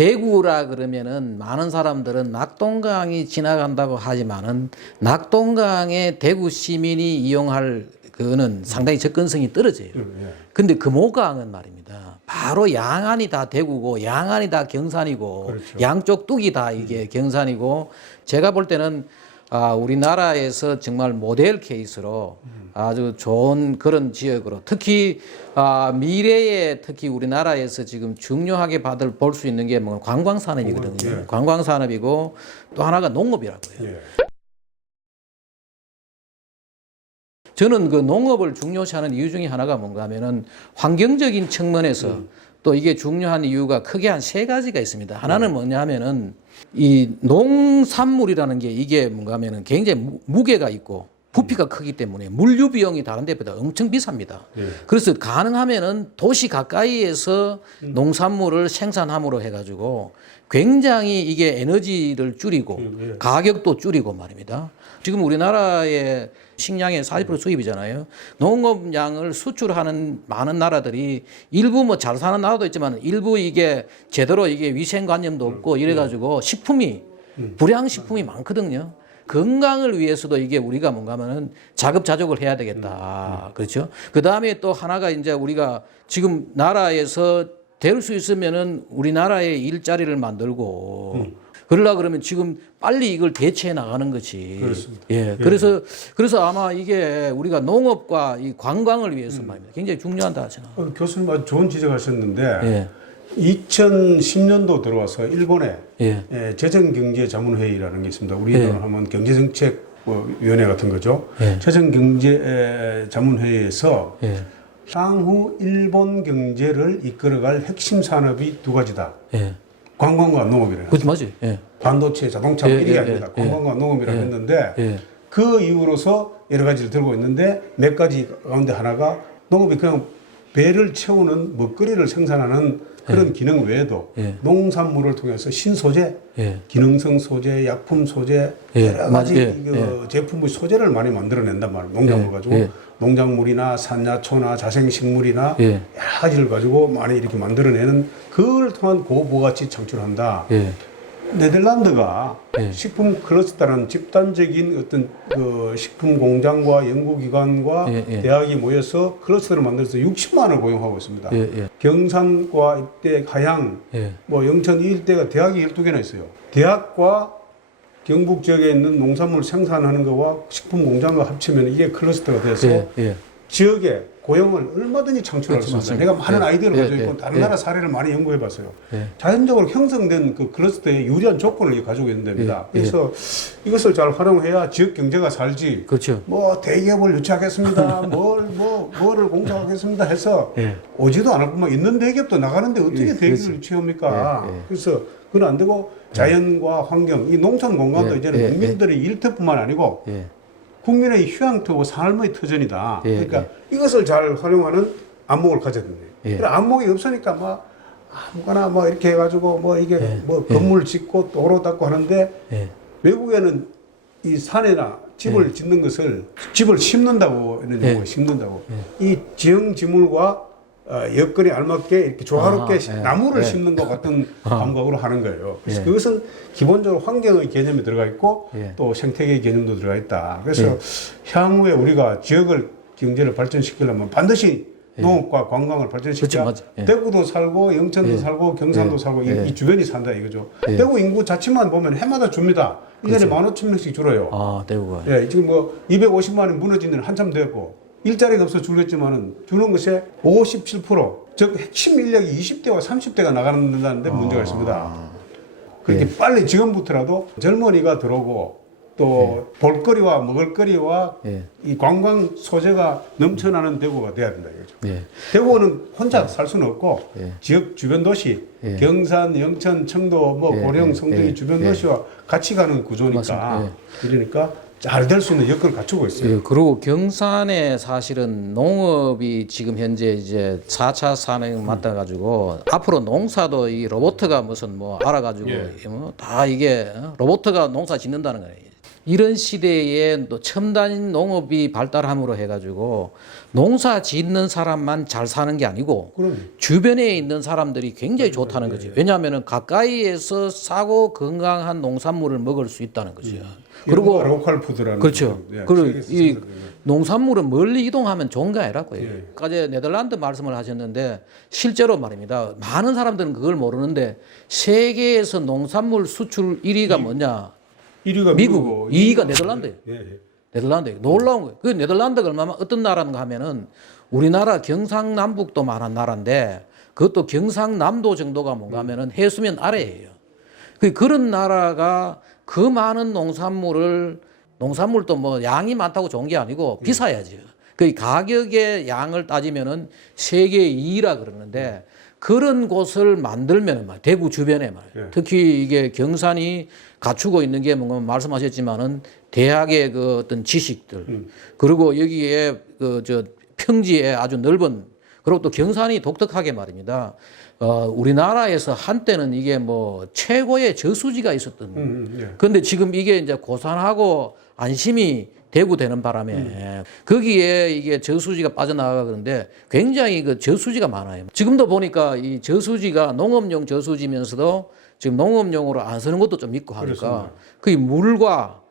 대구라 그러면은 많은 사람들은 낙동강이 지나간다고 하지만은 낙동강에 대구 시민이 이용할 그거는 상당히 접근성이 떨어져요. 근데 금호강은 말입니다. 바로 양안이 다 대구고 양안이 다 경산이고 그렇죠. 양쪽 뚝이 다 이게 경산이고 제가 볼 때는 우리나라에서 정말 모델 케이스로 아주 좋은 그런 지역으로 특히 미래에 특히 우리나라에서 지금 중요하게 볼 수 있는 게 뭐 관광산업이거든요. 예. 관광산업이고 또 하나가 농업이라고요. 예. 저는 그 농업을 중요시하는 이유 중에 하나가 뭔가 하면은 환경적인 측면에서 또 이게 중요한 이유가 크게 한 세 가지가 있습니다. 하나는 뭐냐 하면은 이 농산물이라는 게 이게 뭔가 하면은 굉장히 무게가 있고 부피가 크기 때문에 물류 비용이 다른 데보다 엄청 비쌉니다. 예. 그래서 가능하면은 도시 가까이에서 농산물을 생산함으로 해가지고 굉장히 이게 에너지를 줄이고 예. 가격도 줄이고 말입니다. 지금 우리나라의 식량의 40% 수입이잖아요. 농업량을 수출하는 많은 나라들이 일부 뭐 잘 사는 나라도 있지만 일부 이게 제대로 이게 위생관념도 없고 이래가지고 식품이 불량식품이 많거든요. 건강을 위해서도 이게 우리가 뭔가 하면은 자급자족을 해야 되겠다. 그렇죠? 그 다음에 또 하나가 이제 우리가 지금 나라에서 될 수 있으면은 우리나라의 일자리를 만들고 그러려 그러면 지금 빨리 이걸 대체해 나가는 거지. 그렇습니다. 예. 그래서 아마 이게 우리가 농업과 이 관광을 위해서 말입니다. 굉장히 중요하다 저는. 교수님 아주 좋은 지적하셨는데 예. 2010년도 들어와서 일본에 예. 재정경제자문회의라는 게 있습니다. 우리 돈으로 하면 경제정책위원회 같은 거죠. 예. 재정경제자문회의에서 예. 향후 일본 경제를 이끌어갈 핵심 산업이 두 가지다. 예. 관광과 농업이래요. 그것도 맞아요. 예. 반도체, 자동차 예, 이게 예, 아닙니다. 예, 관광과 농업이라고 예, 했는데 예. 그 이후로서 여러 가지를 들고 있는데 몇 가지 가운데 하나가 농업이 그냥 배를 채우는 먹거리를 생산하는 그런 기능 외에도 예. 농산물을 통해서 신소재, 예. 기능성 소재, 약품 소재 예, 여러 가지 맞- 예, 제품의 소재를 많이 만들어낸단 말이에요. 농작물 예, 가지고 예. 농작물이나 산야초나 자생식물이나 예. 여러 가지를 가지고 많이 이렇게 만들어내는 그걸 통한 고부가치 창출한다. 예. 네덜란드가 예. 식품 클러스터라는 집단적인 어떤 그 식품 공장과 연구기관과 예, 예. 대학이 모여서 클러스터를 만들어서 60만을 고용하고 있습니다. 예. 예. 경산과 이때 하양, 예. 뭐 영천 이 일대가 대학이 12개나 있어요. 대학과 경북 지역에 있는 농산물 생산하는 거와 식품 공장과 합치면 이게 클러스터가 돼서 예. 예. 지역에 고용을 얼마든지 창출할 수 있습니다. 내가 많은 예. 아이디어를 예. 가지고 있고 다른 예. 나라 사례를 많이 연구해 봤어요. 예. 자연적으로 형성된 그 클러스터의 유리한 조건을 가지고 있는 데입니다. 예. 그래서 이것을 잘 활용해야 지역 경제가 살지. 그렇죠. 뭐 대기업을 유치하겠습니다. 뭐를 공작하겠습니다 해서 예. 오지도 않을 뿐만 있는 대기업도 나가는데 어떻게 예, 대기업을 그렇죠. 유치합니까? 예. 예. 그래서 그건 안 되고 자연과 환경, 이 농촌 공간도 예. 이제는 예. 국민들의 일터뿐만 아니고 예. 국민의 휴양터고 삶의 터전이다. 예, 그러니까 이것을 잘 활용하는 안목을 가져야 됩니다. 예. 그래 안목이 없으니까 막 아무거나 뭐 이렇게 해가지고 뭐 이게 예. 뭐 건물 짓고 도로 닦고 하는데 예. 외국에는 이 산에나 집을 짓는 것을 집을 심는다고 이런 예. 용어가 심는다고 이 지형 지물과 여건에 알맞게 이렇게 조화롭게 아, 예. 나무를 예. 심는 것 같은 감각으로 하는 거예요. 그래서 예. 그것은 기본적으로 환경의 개념이 들어가 있고 예. 또 생태계의 개념도 들어가 있다. 그래서 향후에 우리가 지역을 경제를 발전시키려면 반드시 농업과 관광을 발전시켜야 그렇죠, 맞아요. 예. 대구도 살고 영천도 예. 살고 경산도 예. 살고 예. 이 주변이 산다 이거죠. 예. 대구 인구 자치만 보면 해마다 줍니다. 1년에 그렇죠. 15,000명씩 줄어요. 아, 대구가. 예, 지금 뭐 250만이 무너진 지는 한참 됐고 일자리가 없어 줄겠지만은 주는 것에 57%, 즉 핵심 인력이 20대와 30대가 나가는다는데 문제가 있습니다. 그렇게 예. 빨리 지금부터라도 젊은이가 들어오고 또 볼거리와 먹을거리와 예. 이 관광 소재가 넘쳐나는 대구가 돼야 된다 이거죠. 예. 대구는 혼자 살 수는 없고 예. 지역 주변 도시 예. 경산, 영천, 청도, 뭐 예. 고령, 예. 성동이 예. 주변 예. 도시와 같이 가는 구조니까 맞습니다. 그러니까 잘 될 수 있는 여건을 갖추고 있어요. 예, 그리고 경산에 사실은 농업이 지금 현재 이제 4차 산업 맞닿아가지고 앞으로 농사도 이 로봇가 무슨 뭐 알아가지고 예. 뭐 다 이게 로봇가 농사 짓는다는 거예요. 이런 시대에 또 첨단 농업이 발달함으로 해가지고 농사 짓는 사람만 잘 사는 게 아니고 그럼 주변에 있는 사람들이 굉장히 좋다는 거죠. 왜냐하면 가까이에서 싸고 건강한 농산물을 먹을 수 있다는 거죠. 그리고 로컬 푸드라는 그렇죠. 거. 예, 그리고 세계에서 이 생각해요. 농산물은 멀리 이동하면 좋은 게 아니라고요. 예. 어제 네덜란드 말씀을 하셨는데 실제로 말입니다. 많은 사람들은 그걸 모르는데 세계에서 농산물 수출 1위가 뭐냐? 1위가 미국, 2위가 네덜란드예요. 예, 예. 네덜란드 놀라운 거예요. 그 네덜란드가 얼마나 어떤 나라인가 하면은 우리나라 경상남북도 만한 나라인데 그것도 경상남도 정도가 뭔가 하면은 해수면 아래예요. 그런 나라가 그 많은 농산물도 뭐 양이 많다고 좋은 게 아니고 비싸야죠. 그 가격의 양을 따지면은 세계 2위라 그러는데 그런 곳을 만들면은 말 대구 주변에 말 예. 특히 이게 경산이 갖추고 있는 게 뭔가 말씀하셨지만은 대학의 그 어떤 지식들 그리고 여기에 그 저 평지에 아주 넓은 그리고 또 경산이 독특하게 말입니다. 우리나라에서 한때는 이게 뭐 최고의 저수지가 있었던. 예. 그런데 지금 이게 이제 고산하고 안심이 대구되는 바람에 거기에 이게 저수지가 빠져나가 그런데 굉장히 그 저수지가 많아요. 지금도 보니까 이 저수지가 농업용 저수지면서도 지금 농업용으로 안 쓰는 것도 좀 있고 하니까 그 물과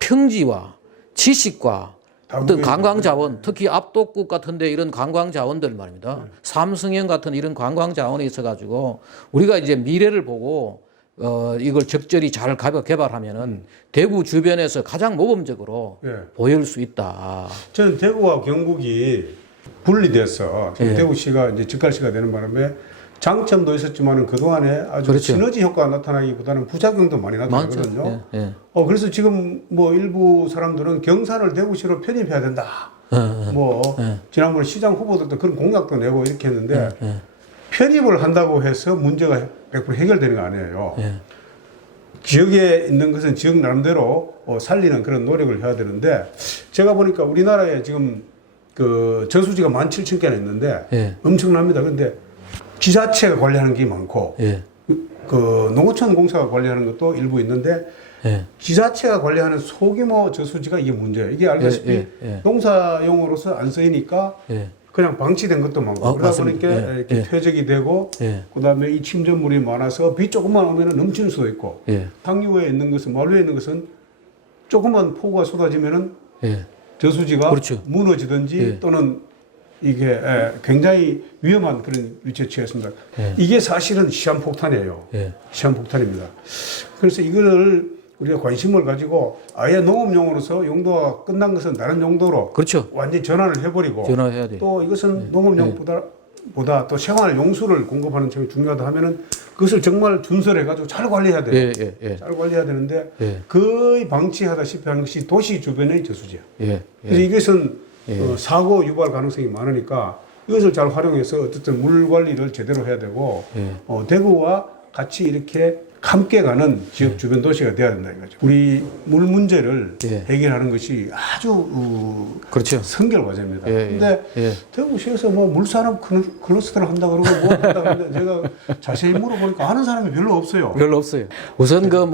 평지와 지식과 어떤 관광 자원, 특히 압도국 같은데 이런 관광 자원들 말입니다. 삼성형 같은 이런 관광 자원이 있어가지고 우리가 이제 미래를 보고 이걸 적절히 잘 개발하면은 대구 주변에서 가장 모범적으로 예. 보일 수 있다. 저는 대구와 경북이 분리돼서 예. 대구시가 이제 직갈시가 되는 바람에 장점도 있었지만은 그동안에 아주 그렇죠. 시너지 효과가 나타나기보다는 부작용도 많이 나타나거든요. 예, 예. 그래서 지금 뭐 일부 사람들은 경산을 대구시로 편입해야 된다. 뭐 지난번에 시장 후보들도 그런 공약도 내고 이렇게 했는데 편입을 한다고 해서 문제가 100% 해결되는 거 아니에요. 예. 지역에 있는 것은 지역 나름대로 살리는 그런 노력을 해야 되는데 제가 보니까 우리나라에 지금 그 저수지가 17,000개나 있는데 예. 엄청납니다. 그런데 지자체가 관리하는 게 많고 예. 그 농어촌 공사가 관리하는 것도 일부 있는데 예. 지자체가 관리하는 소규모 저수지가 이게 문제예요. 이게 알다시피 예. 농사용으로서 안 쓰이니까 예. 그냥 방치된 것도 많고 그러다 맞습니다. 보니까 예. 이렇게 예. 퇴적이 되고 예. 그다음에 이 침전물이 많아서 비 조금만 오면 넘치는 수도 있고 예. 상류에 있는 것은 만류에 있는 것은 조금만 폭우가 쏟아지면은 예. 저수지가 그렇죠. 무너지든지 예. 또는 이게 굉장히 위험한 그런 위치에 처했습니다. 예. 이게 사실은 시한폭탄이에요. 예. 시한폭탄입니다. 그래서 이거를 우리가 관심을 가지고 아예 농업용으로서 용도가 끝난 것은 다른 용도로 그렇죠. 완전히 전환을 해버리고 전화해야 돼. 또 이것은 농업용보다 또 생활 용수를 공급하는 점이 중요하다 하면은 그것을 정말 준설해가지고 잘 관리해야 돼요. 예. 잘 관리해야 되는데 예. 거의 방치하다시피 하는 것이 도시 주변의 저수지야. 예. 그래서 이것은 사고 유발 가능성이 많으니까 이것을 잘 활용해서 어쨌든 물 관리를 제대로 해야 되고 예. 대구와 같이 이렇게 함께 가는 지역 주변 도시가 돼야 된다 이거죠. 우리 물 문제를 예. 해결하는 것이 아주 그렇죠. 성결 과제입니다. 예. 근데 예. 대구시에서 뭐 물산업 클러스터를 한다 그러고 뭐 한다 그러는데 제가 자세히 물어보니까 아는 사람이 별로 없어요. 별로 없어요. 우선 그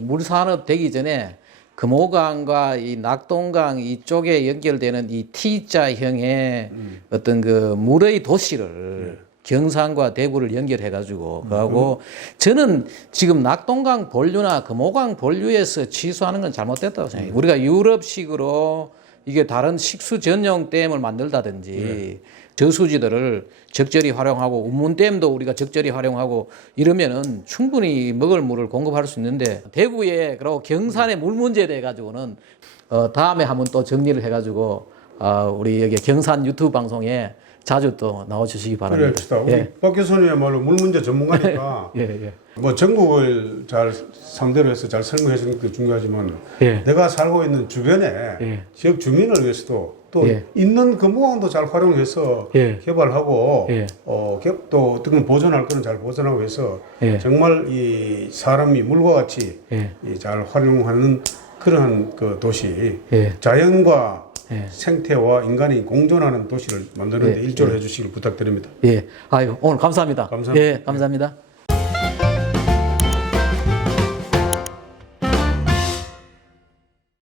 물산업 되기 전에 금호강과 이 낙동강 이쪽에 연결되는 이 T자형의 어떤 그 물의 도시를 경산과 대구를 연결해가지고 그하고 저는 지금 낙동강 본류나 금호강 본류에서 취소하는 건 잘못됐다고 생각해요. 우리가 유럽식으로 이게 다른 식수 전용 댐을 만들다든지 저수지들을 적절히 활용하고 운문댐도 우리가 적절히 활용하고 이러면은 충분히 먹을 물을 공급할 수 있는데 대구에 그리고 경산의 물 문제에 대해 가지고는 다음에 한번 또 정리를 해가지고 우리 여기 경산 유튜브 방송에 자주 또 나와주시기 바랍니다. 그래, 우리 박 교수님이야말로 물 문제 전문가니까 예. 뭐 전국을 잘 상대로 해서 잘 설명해 주는 것도 중요하지만 예. 내가 살고 있는 주변에 예. 지역 주민을 위해서도 또 예. 있는 금호강도 잘 활용해서 예. 개발하고 예. 또 어떻게 보존할 거는 잘 보존하고 해서 예. 정말 이 사람이 물과 같이 예. 잘 활용하는 그러한 그 도시 예. 자연과 예. 생태와 인간이 공존하는 도시를 만드는 데 일조를 해주시길 부탁드립니다. 예. 아유, 오늘 감사합니다. 감사합니다. 예, 감사합니다.